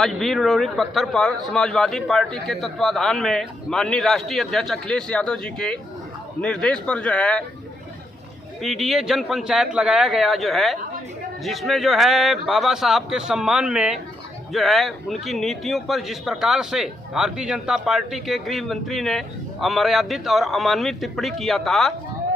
आज वीर लोरी पत्थर पर समाजवादी पार्टी के तत्वाधान में माननीय राष्ट्रीय अध्यक्ष अखिलेश यादव जी के निर्देश पर जो है पीडीए जन पंचायत लगाया गया जो है, जिसमें जो है बाबा साहब के सम्मान में जो है उनकी नीतियों पर जिस प्रकार से भारतीय जनता पार्टी के गृह मंत्री ने अमर्यादित और अमानवीय टिप्पणी किया था,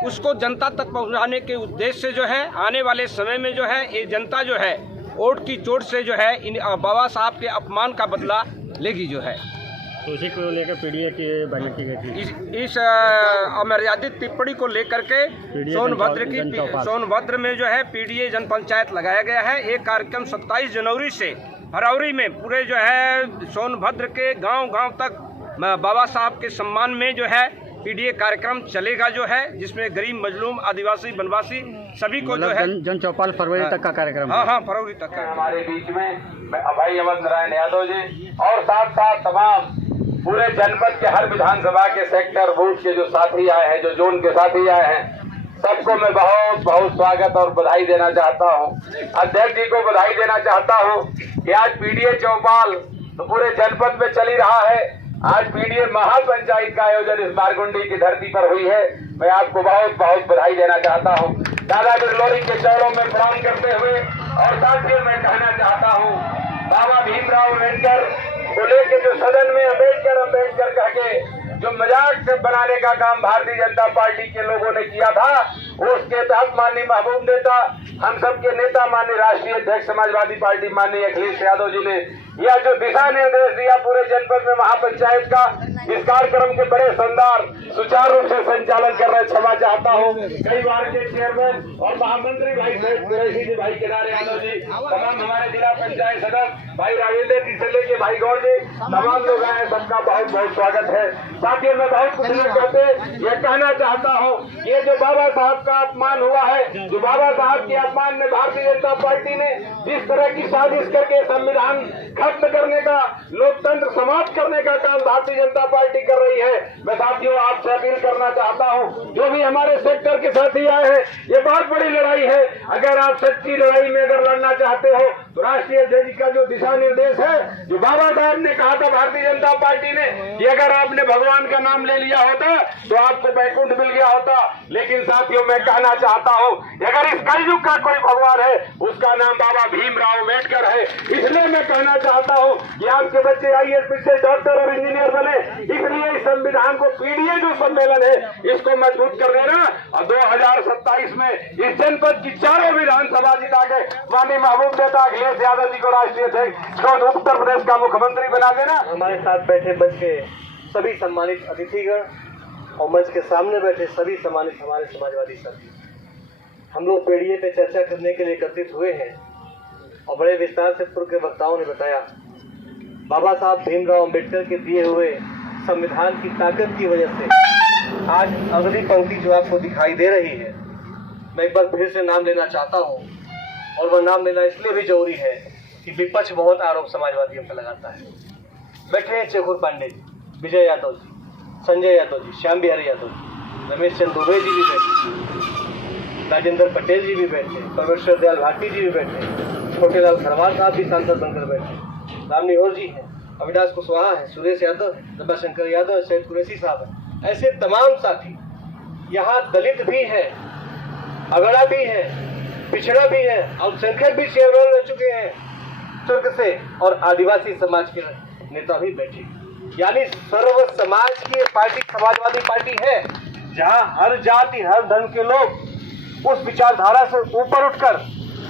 उसको जनता तक पहुंचाने के उद्देश्य से जो है आने वाले समय में जो है ये जनता जो है वोट की चोट से जो है इन बाबा साहब के अपमान का बदला लेगी जो है। तो उसी को लेकर पीडीए की बैठक की गई थी। इस अमर्यादित टिप्पणी को लेकर के सोनभद्र में जो है पीडीए जन पंचायत लगाया गया है। एक कार्यक्रम 27 जनवरी से फरवरी में पूरे जो है सोनभद्र के गांव-गांव तक बाबा साहब के सम्मान में जो है पीडीए कार्यक्रम चलेगा जो है, जिसमें गरीब मजलूम आदिवासी वनवासी सभी को जो है जन चौपाल फरवरी तक का कार्यक्रम। हाँ फरवरी तक का। हमारे बीच में भाई अवध नारायण यादव जी और साथ साथ तमाम पूरे जनपद के हर विधानसभा के सेक्टर बूथ के जो साथी आए हैं, जो जोन के साथी आए हैं, सबको मैं बहुत बहुत स्वागत और बधाई देना चाहता हूं। अध्यक्ष जी को बधाई देना चाहता हूं कि आज पीडीए चौपाल तो पूरे जनपद में चल ही रहा है। आज पीडीए महापंचायत का आयोजन इस मारकुंडी की धरती पर हुई है। मैं आपको बहुत बहुत बधाई देना चाहता हूं। दादा बिरलोरी के चरणों में प्रणाम करते हुए और साथियों मैं कहना चाहता हूं, बाबा भीमराव अम्बेडकर को लेकर जो सदन में अम्बेडकर कह के जो मजाक बनाने का काम भारतीय जनता पार्टी के लोगों ने किया था, उसके तहत माननीय महबूब नेता, हम सबके नेता माननीय राष्ट्रीय अध्यक्ष समाजवादी पार्टी माननीय अखिलेश यादव जी ने यह जो दिशा निर्देश दिया पूरे जनपद में महापंचायत का, इस कार्यक्रम के बड़े शानदार सुचारू रूप से संचालन कर रहे क्षमा चाहता हूँ कई बार के चेयरमैन और महामंत्री भाई कुरैशी जी, भाई केदार यादव जी, तमाम हमारे जिला पंचायत सदस्य भाई राजेंद्र जी से लेके भाई गौर जी, तमाम लोग आए, सबका बहुत बहुत स्वागत है। साथियों मैं बहुत कुछ नहीं कहते ये कहना चाहता हूँ, ये जो बाबा साहब का अपमान हुआ है, जो बाबा साहब के अपमान में भारतीय जनता पार्टी ने जिस तरह की साजिश करके संविधान खत्म करने का, लोकतंत्र समाप्त करने का काम भारतीय जनता पार्टी कर रही है, मैं साथियों आपसे अपील करना चाहता हूं, जो भी हमारे सेक्टर के साथी आए हैं, ये बहुत बड़ी लड़ाई है। अगर आप सच्ची लड़ाई में अगर लड़ना चाहते हो तो राष्ट्रीय अध्यक्ष का जो दिशा निर्देश है, जो बाबा साहब ने कहा था भारतीय जनता पार्टी ने कि अगर आपने भगवान का नाम ले लिया होता तो आपको बैकुंठ मिल गया होता, लेकिन साथियों मैं कहना चाहता हूं अगर इस कलयुग का कोई भगवान है उसका नाम बाबा भीमराव अम्बेडकर है। इसलिए मैं कहना चाहता हूं कि आपके बच्चे आईएएस से डॉक्टर और इंजीनियर बने, इसलिए इस संविधान को पीडीए जो सम्मेलन है इसको मजबूत कर देना और 2027 में इस जनपद की चारों विधानसभा जिता के माननीय महबूब नेता अखिलेश यादव जी को राष्ट्रीय अध्यक्ष उत्तर प्रदेश का मुख्यमंत्री बना देना। हमारे साथ बैठे मंच के सभी सम्मानित अतिथिगण और मंच के सामने बैठे सभी सम्मानित हमारे समाजवादी साथी, हम लोग पीडीए पे चर्चा करने के लिए एकत्रित हुए हैं और बड़े विस्तार से पूर्व के वक्ताओं ने बताया बाबा साहब भीमराव अम्बेडकर के दिए हुए संविधान की ताकत की वजह से आज अगली पंक्ति जो आपको दिखाई दे रही है, मैं एक बार फिर से नाम लेना चाहता हूं और वह नाम लेना इसलिए भी जरूरी है कि विपक्ष बहुत आरोप समाजवादियों पर लगाता है। बैठे हैं शेखर पांडे जी, विजय यादव जी, संजय यादव जी, श्याम बिहारी यादव जी, रमेश चंद्र दुबे जी भी बैठे, राजेंद्र पटेल जी भी बैठे, परमेश्वर दयाल भारती जी भी बैठे, छोटेलाल खरवार साहब भी सांसद बनकर बैठे, राम निहोर जी हैं, अविनाश कुशवाहा है, सुरेश यादव, रमाशंकर यादव, सैयद कुरैशी साहब है। ऐसे तमाम साथी, यहाँ दलित भी है, अगड़ा भी है, पिछड़ा भी है, अल्पसंख्यक भी चेयरमैन रह चुके हैं तुर्क से, और आदिवासी समाज के नेता भी बैठे। यानी सर्व समाज की पार्टी समाजवादी पार्टी है, जहाँ हर जाति हर धर्म के लोग उस विचारधारा से ऊपर उठकर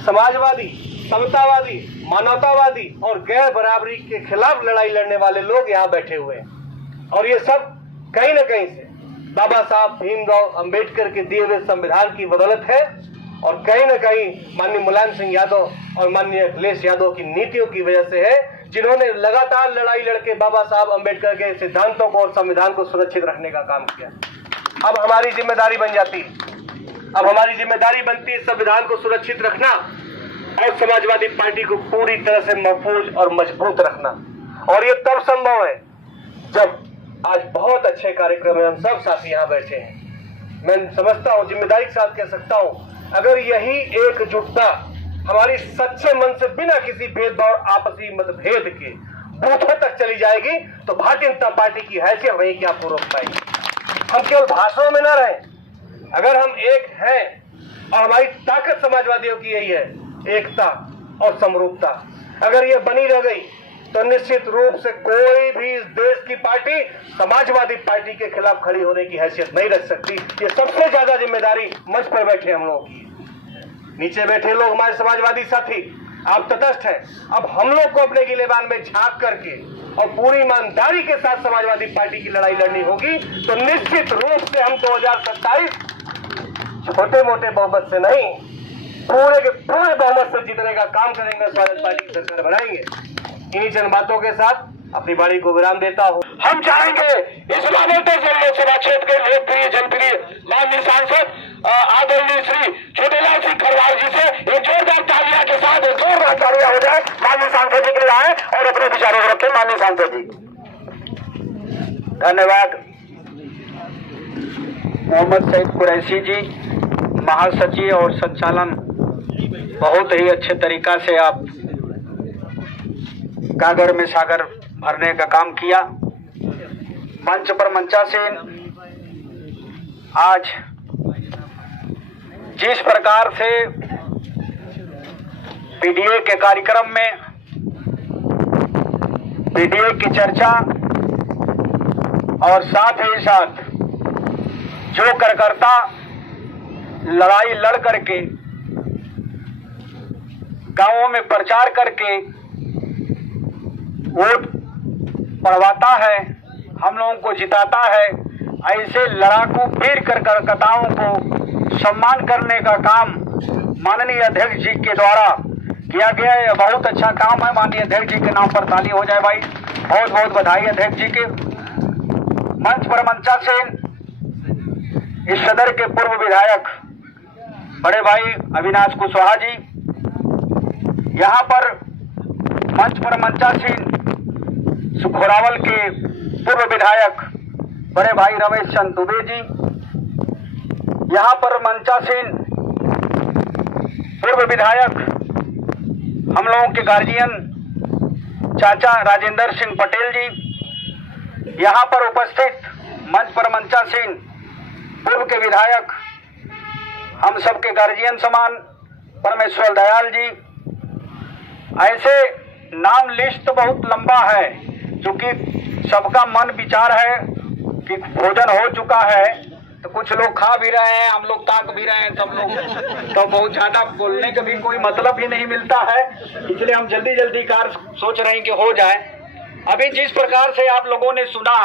समाजवादी, समतावादी, मानवतावादी और गैर बराबरी के खिलाफ लड़ाई लड़ने वाले लोग यहाँ बैठे हुए हैं। और ये सब कहीं न कहीं से बाबा साहब भीमराव अम्बेडकर के दिए हुए संविधान की बदौलत है और कहीं न कहीं माननीय मुलायम सिंह यादव और माननीय अखिलेश यादव की नीतियों की वजह से है, जिन्होंने लगातार लड़ाई लड़के बाबा साहब अम्बेडकर के सिद्धांतों को और संविधान को सुरक्षित रखने का काम किया। अब हमारी जिम्मेदारी बन जाती है, अब हमारी जिम्मेदारी बनती है संविधान को सुरक्षित रखना और समाजवादी पार्टी को पूरी तरह से महफूज और मजबूत रखना। और ये तब संभव है जब आज बहुत अच्छे कार्यक्रम में हम सब साथी यहाँ बैठे हैं। मैं समझता हूँ, जिम्मेदारी के साथ कह सकता हूँ, अगर यही एकजुटता हमारी सच्चे मन से बिना किसी भेदभाव और आपसी मतभेद के बूथों तक चली जाएगी तो भारतीय जनता पार्टी की हैसियत वही क्या आपको रोक पाएगी। हम केवल भाषणों में न रहें। अगर हम एक हैं और हमारी ताकत समाजवादियों की यही है, एकता और समरूपता, अगर ये बनी रह गई तो निश्चित रूप से कोई भी इस देश की पार्टी समाजवादी पार्टी के खिलाफ खड़ी होने की हैसियत नहीं रख सकती। ये सबसे ज्यादा जिम्मेदारी मंच पर बैठे हम लोग की। नीचे बैठे लोग हमारे समाजवादी साथी, आप तटस्थ हैं। अब हम लोग को अपने गिलेबान में झांक करके और पूरी ईमानदारी के साथ समाजवादी पार्टी की लड़ाई लड़नी होगी। तो निश्चित रूप से हम 2027 छोटे मोटे बहुमत से नहीं, पूरे के पूरे बहुमत से जीतने का काम करेंगे, समाजवादी पार्टी की सरकार बनाएंगे। इन्हीं चंद बातों के साथ अपनी बारी को विराम देता हूँ। हम चाहेंगे इस मानवता लोकसभा क्षेत्र के लोकप्रिय जनप्रिय माननीय सांसद आदरणीय श्री छोटेलाल सिंह खरवार जी से एक जोरदार तालियां के साथ एक जोरदार तालियां हो जाए। माननीय सांसद जी के लिए आए और अपने विचारों को रखें। माननीय सांसद जी, धन्यवाद। मोहम्मद सईद कुरैशी जी, महासचिव और संचालन, बहुत ही अच्छे तरीका से आप गागर में सागर भरने का काम किया। मंच पर मंचासीन, आज जिस प्रकार से पीडीए के कार्यक्रम में पीडीए की चर्चा और साथ ही साथ जो कार्यकर्ता लड़ाई लड़ करके गांवों में प्रचार करके वोट पड़वाता है, हम लोगों को जिताता है, ऐसे लड़ाकू वीर कार्यकर्ताओं को सम्मान करने का काम माननीय अध्यक्ष जी के द्वारा किया गया है। बहुत अच्छा काम है। माननीय अध्यक्ष जी के नाम पर ताली हो जाए भाई। बहुत बहुत बधाई अध्यक्ष जी के। मंच पर मंचासीन इस सदर के पूर्व विधायक बड़े भाई अविनाश कुशवाहा जी, यहाँ पर मंच पर मंचासीन सुखोरावल के पूर्व विधायक बड़े भाई रमेश चंद दुबे जी, यहाँ पर मंचासीन पूर्व विधायक हम लोगों के गार्जियन चाचा राजेंद्र सिंह पटेल जी, यहाँ पर उपस्थित मंच पर मंचासीन पूर्व के विधायक हम सबके गार्जियन समान परमेश्वर दयाल जी। ऐसे नाम लिस्ट बहुत लंबा है, क्योंकि सबका मन विचार है कि भोजन हो चुका है तो कुछ लोग खा भी रहे हैं, हम लोग ताक भी रहे हैं, सब लोग, तो बहुत ज्यादा बोलने का भी कोई मतलब ही नहीं मिलता है। इसलिए हम जल्दी जल्दी कार सोच रहे हैं कि हो जाए। अभी जिस प्रकार से आप लोगों ने सुना,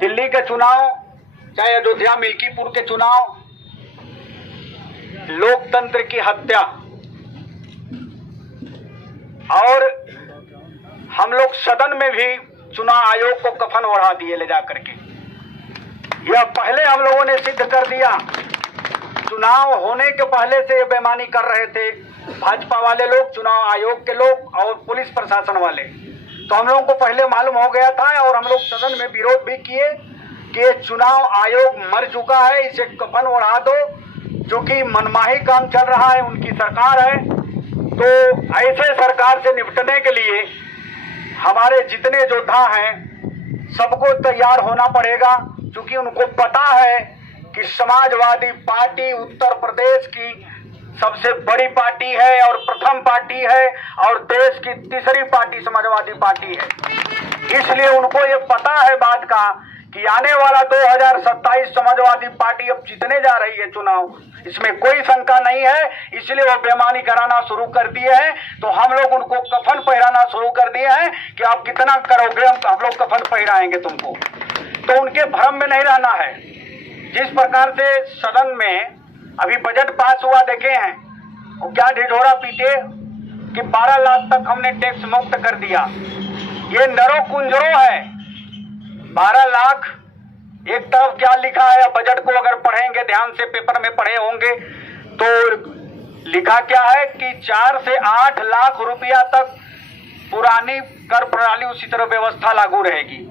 दिल्ली के चुनाव चाहे अयोध्या मिल्कीपुर के चुनाव, लोकतंत्र की हत्या, और हम लोग सदन में भी चुनाव आयोग को कफन ओढ़ा दिए ले जाकर के। यह पहले हम लोगों ने सिद्ध कर दिया। चुनाव होने के पहले से ये बेईमानी कर रहे थे भाजपा वाले लोग, चुनाव आयोग के लोग और पुलिस प्रशासन वाले। तो हम लोगों को पहले मालूम हो गया था और हम लोग सदन में विरोध भी किए कि ये चुनाव आयोग मर चुका है, इसे कफन ओढ़ा दो, जो कि मनमाही काम चल रहा है, उनकी सरकार है। तो ऐसे सरकार से निपटने के लिए हमारे जितने योद्धा हैं सबको तैयार होना पड़ेगा, क्योंकि उनको पता है कि समाजवादी पार्टी उत्तर प्रदेश की सबसे बड़ी पार्टी है और प्रथम पार्टी है और देश की तीसरी पार्टी समाजवादी पार्टी है। इसलिए उनको ये पता है बात का कि आने वाला 2027 समाजवादी पार्टी अब जीतने जा रही है चुनाव, इसमें कोई शंका नहीं है। इसलिए वो बेईमानी कराना शुरू कर दिए हैं। तो हम लोग उनको कफन पहराना शुरू कर दिए हैं कि आप कितना करोगे, हम लोग कफन पहराएंगे तुमको। तो उनके भ्रम में नहीं रहना है। जिस प्रकार से सदन में अभी बजट पास हुआ देखे हैं, वो क्या ढिढोरा पीटे कि 12 लाख तक हमने टैक्स मुक्त कर दिया। ये नरो कुंजरो है। 12 लाख एक तरफ क्या लिखा है, बजट को अगर पढ़ेंगे ध्यान से, पेपर में पढ़े होंगे तो लिखा क्या है कि 4 से 8 लाख रुपया तक पुरानी कर प्रणाली उसी तरह व्यवस्था लागू रहेगी।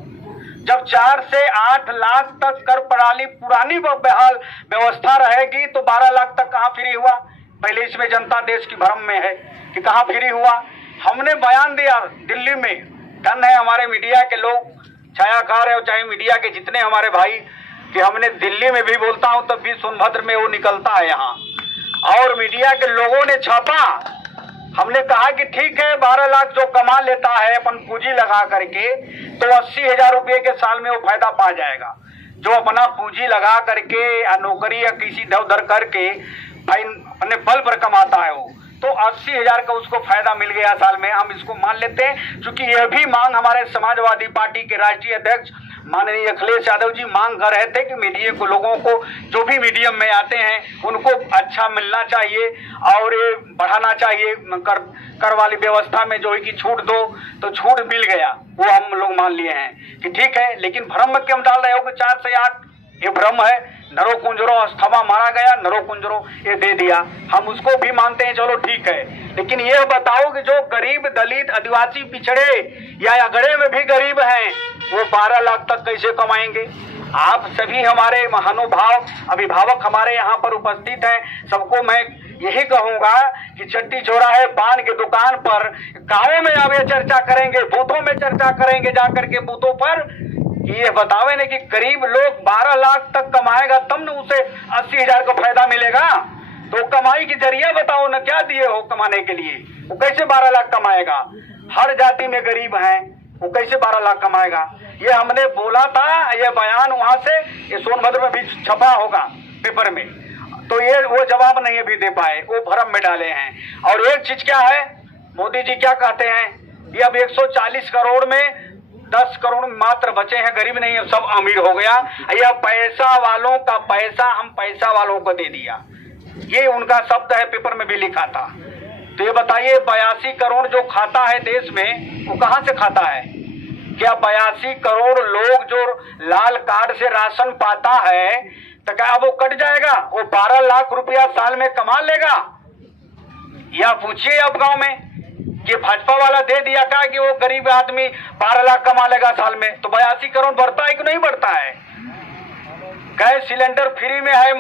जब 4 से 8 लाख तक कर प्रणाली पुरानी बहाल व्यवस्था रहेगी तो 12 लाख तक कहाँ फ्री हुआ? पहले इसमें जनता देश की भ्रम में है कि कहाँ फ्री हुआ। हमने बयान दिया दिल्ली में, धन है हमारे मीडिया के लोग, छायाकार है चाहे मीडिया के जितने हमारे भाई, कि हमने दिल्ली में भी बोलता हूं तब भी सोनभद्र में वो निकलता है यहाँ, और मीडिया के लोगों ने छापा। हमने कहा कि ठीक है 12 लाख जो कमा लेता है अपन पूंजी लगा करके तो 80,000 रुपये के साल में वो फायदा पा जाएगा। जो अपना पूंजी लगा करके या नौकरी या किसी इधर उधर करके अपने बल पर कमाता है वो, तो 80,000 का उसको फायदा मिल गया साल में, हम इसको मान लेते हैं। क्योंकि यह भी मांग हमारे समाजवादी पार्टी के राष्ट्रीय अध्यक्ष माननीय अखिलेश यादव जी मांग कर रहे थे कि मीडिया को, लोगों को जो भी मीडियम में आते हैं उनको अच्छा मिलना चाहिए और ये बढ़ाना चाहिए। कर वाली व्यवस्था में जो है कि छूट दो, तो छूट मिल गया, वो हम लोग मान लिए हैं कि ठीक है। लेकिन भ्रम में क्यों डाल रहे हो कि 4 से 8? ये भ्रम है। नरो कुंजरो अस्थमा मारा गया, नरो कुंजरो ये दे दिया, हम उसको भी मानते हैं, चलो ठीक है। लेकिन ये बताओ कि जो गरीब, दलित, आदिवासी, पिछड़े या अगड़े में भी गरीब हैं वो 12 लाख तक कैसे कमाएंगे? आप सभी हमारे महानुभाव अभिभावक हमारे यहाँ पर उपस्थित हैं, सबको मैं यही कहूंगा कि चट्टी चौराहे पान की दुकान पर गाँवों में अब ये चर्चा करेंगे, बूथों में चर्चा करेंगे, जाकर के बूथों पर ये बतावे ने कि गरीब लोग 12 लाख तक कमाएगा तब न उसे 80,000 का फायदा मिलेगा। तो कमाई की जरिया बताओ न, क्या दिए हो कमाने के लिए? वो कैसे 12 लाख कमाएगा? हर जाति में गरीब हैं, वो कैसे 12 लाख कमाएगा? ये हमने बोला था, ये बयान वहां से ये सोनभद्र में भी छपा होगा पेपर में, तो ये वो जवाब नहीं अभी दे पाए, वो भ्रम में डाले हैं। और एक चीज क्या है, मोदी जी क्या कहते हैं, ये अब 140 करोड़ में 10 करोड़ मात्र बचे हैं, गरीब नहीं, अब सब अमीर हो गया। यह पैसा वालों का पैसा हम पैसा वालों को दे दिया, ये उनका शब्द है, पेपर में भी लिखा था। तो ये बताइए 82 करोड़ जो खाता है देश में, वो कहां से खाता है? क्या 82 करोड़ लोग जो लाल कार्ड से राशन पाता है तो क्या वो कट जाएगा? वो 12 लाख रुपया साल में कमा लेगा? या पूछिए अब गांव में कि भाजपा वाला दे दिया क्या कि वो गरीब आदमी 12 लाख कमा लेगा साल में? तो 82 करोड़ बढ़ता है कि नहीं बढ़ता है? गैस सिलेंडर फ्री में है,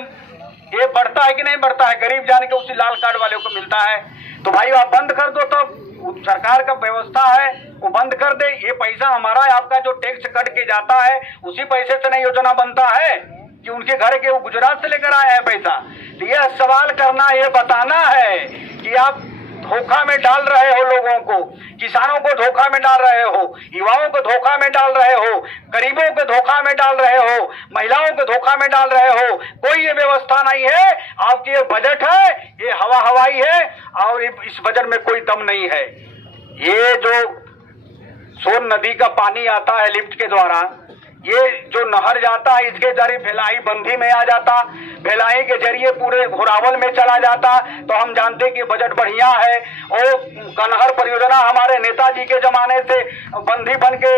ये बढ़ता है कि नहीं बढ़ता है? गरीब जान के उसी लाल कार्ड वाले को मिलता है। तो भाई आप बंद कर दो, तो सरकार का व्यवस्था है वो बंद कर दे। ये पैसा हमारा है, आपका जो टैक्स कट के जाता है उसी पैसे से नहीं योजना बनता है कि उनके घर के वो गुजरात से लेकर आया है पैसा। तो यह सवाल करना, ये बताना है कि आप धोखा में डाल रहे हो लोगों को, किसानों को धोखा में डाल रहे हो, युवाओं को धोखा में डाल रहे हो, गरीबों को धोखा में डाल रहे हो, महिलाओं को धोखा में डाल रहे हो। कोई ये व्यवस्था नहीं है। आपकी ये बजट है, ये हवा हवाई है और इस बजट में कोई दम नहीं है। ये जो सोन नदी का पानी आता है लिफ्ट के द्वारा, ये जो नहर जाता है इसके जरिए भिलाई बंधी में आ जाता, भिलाई के जरिए पूरे घोरावल में चला जाता। तो हम जानते कि बजट बढ़िया है। और कनहर परियोजना हमारे नेताजी के जमाने से बंधी बन के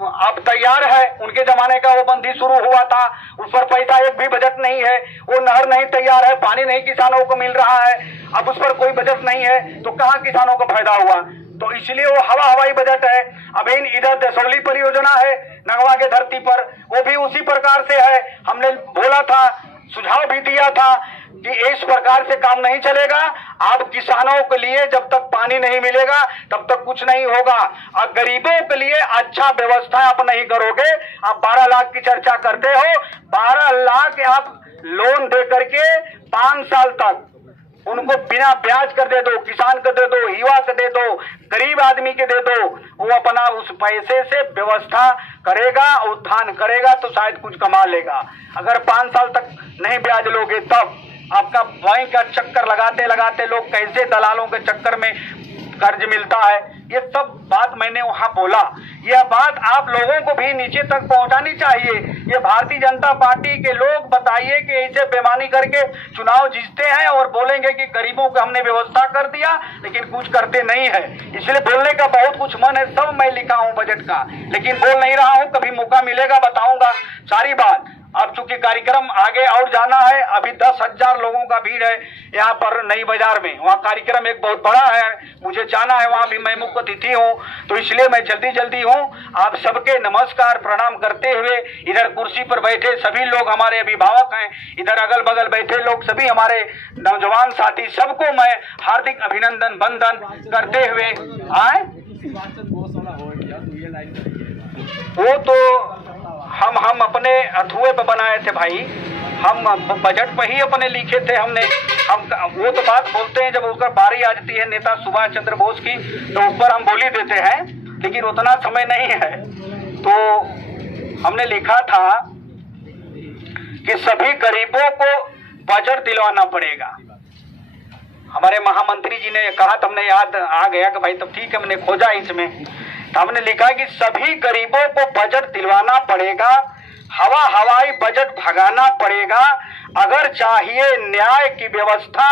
अब तैयार है, उनके जमाने का वो बंधी शुरू हुआ था, उस पर पैसा एक भी बजट नहीं है। वो नहर नहीं तैयार है, पानी नहीं किसानों को मिल रहा है, अब उस पर कोई बजट नहीं है, तो कहाँ किसानों को फायदा हुआ? तो इसलिए वो हवा हवाई बजट है। अब इधर दसौली परियोजना है नगवा के धरती पर, वो भी उसी प्रकार से है। हमने बोला था, सुझाव भी दिया था कि इस प्रकार से काम नहीं चलेगा। आप किसानों के लिए जब तक पानी नहीं मिलेगा तब तक कुछ नहीं होगा। और गरीबों के लिए अच्छा व्यवस्था आप नहीं करोगे। आप 12 लाख की चर्चा करते हो, 12 लाख आप लोन दे करके 5 साल तक उनको बिना ब्याज कर दे दो, किसान को दे दो, युवा को दे दो, गरीब आदमी के दे दो। वो अपना उस पैसे से व्यवस्था करेगा, उत्थान करेगा तो शायद कुछ कमा लेगा। अगर 5 साल तक नहीं ब्याज लोगे तब आपका बैंक का चक्कर लगाते लगाते लोग कैसे दलालों के चक्कर में कर्ज मिलता है। ये सब बात मैंने वहां बोला। यह बात आप लोगों को भी नीचे तक पहुंचानी चाहिए। ये भारतीय जनता पार्टी के लोग बताइए कि ऐसे बेईमानी करके चुनाव जीतते हैं और बोलेंगे कि गरीबों को हमने व्यवस्था कर दिया, लेकिन कुछ करते नहीं है। इसलिए बोलने का बहुत कुछ मन है, सब मैं लिखा हूं बजट का, लेकिन बोल नहीं रहा हूं। कभी मौका मिलेगा बताऊंगा सारी बात। अब चूंकि कार्यक्रम आगे और जाना है, अभी 10,000 लोगों का भीड़ है यहाँ पर नई बाजार में। वहाँ कार्यक्रम एक बहुत बड़ा है, मुझे जाना है, वहाँ भी मैं मुख्य अतिथि हूँ, तो इसलिए मैं जल्दी हूँ। आप सबके नमस्कार प्रणाम करते हुए इधर कुर्सी पर बैठे सभी लोग हमारे अभिभावक हैं, इधर अगल बगल बैठे लोग सभी हमारे नौजवान साथी, सबको मैं हार्दिक अभिनंदन वंदन करते हुए आए। वो तो हम अपने अथुए पे बनाए थे भाई, हम बजट पर ही अपने लिखे थे हमने। हम वो तो बात बोलते हैं जब उसका बारी आ जाती है नेता सुभाष चंद्र बोस की, तो ऊपर हम बोली देते हैं, लेकिन उतना समय नहीं है। तो हमने लिखा था कि सभी गरीबों को बजट दिलवाना पड़ेगा। हमारे महामंत्री जी ने कहा तो हमने याद आ गया कि भाई तब ठीक है, हमने खोजा इसमें, तो हमने लिखा कि सभी गरीबों को बजट दिलवाना पड़ेगा, हवाई बजट भगाना पड़ेगा। अगर चाहिए न्याय की व्यवस्था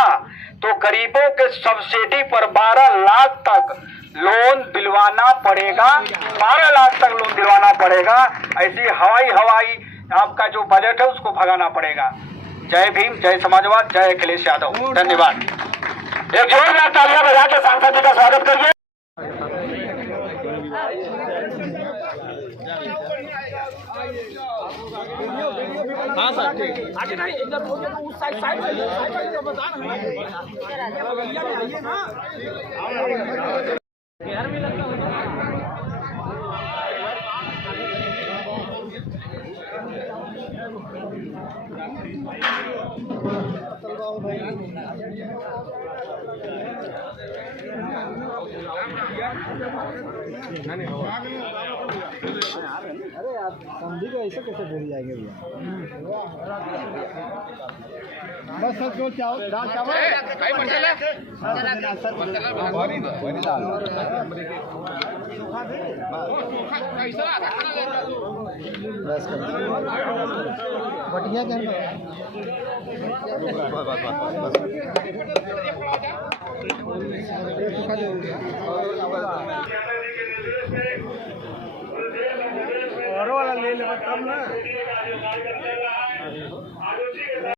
तो गरीबों के सब्सिडी पर 12 लाख तक लोन दिलवाना पड़ेगा, 12 लाख तक लोन दिलवाना पड़ेगा। ऐसी हवाई आपका जो बजट है उसको भगाना पड़ेगा। जय भीम, जय समाजवाद, जय अखिलेश यादव। धन्यवाद। एक जोरदार तालियां बजा के सांसद जी का स्वागत करिए। हाँ सर, आगे नहीं इधर हो गया तो उस साइड से बता ना बिहार में लगता अरे आप समझी को ऐसे कैसे भूल जाएंगे भैया। बस सर जो चावल दाल चावल बढ़िया और वाला ले ले तब ना।